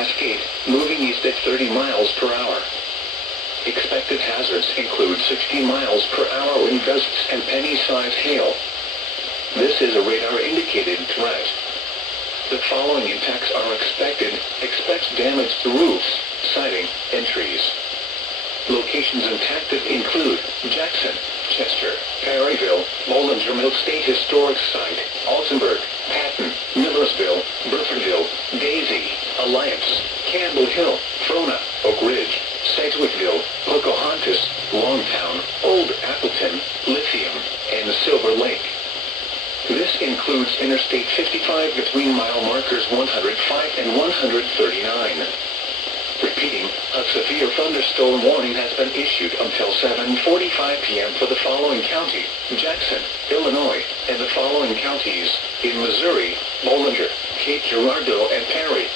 Cascade, moving east at 30 miles per hour. Expected hazards include 60 miles per hour wind gusts and penny-sized hail. This is a radar-indicated threat. The following impacts are expected. Expect damage to roofs, siding, and trees. Locations impacted include Jackson, Chester, Perryville, Bollinger Mill State Historic Site, Altenburg, Patton, Millersville, Burfordville, Daisy, Alliance, Campbell Hill, Frona, Oak Ridge, Sedgwickville, Pocahontas, Longtown, Old Appleton, Lithium, and Silver Lake. This includes Interstate 55 between mile markers 105 and 139. Repeating, a severe thunderstorm warning has been issued until 7:45 p.m. for the following county: Jackson, Illinois, and the following counties in Missouri: Bollinger, Cape Girardeau, and Perry.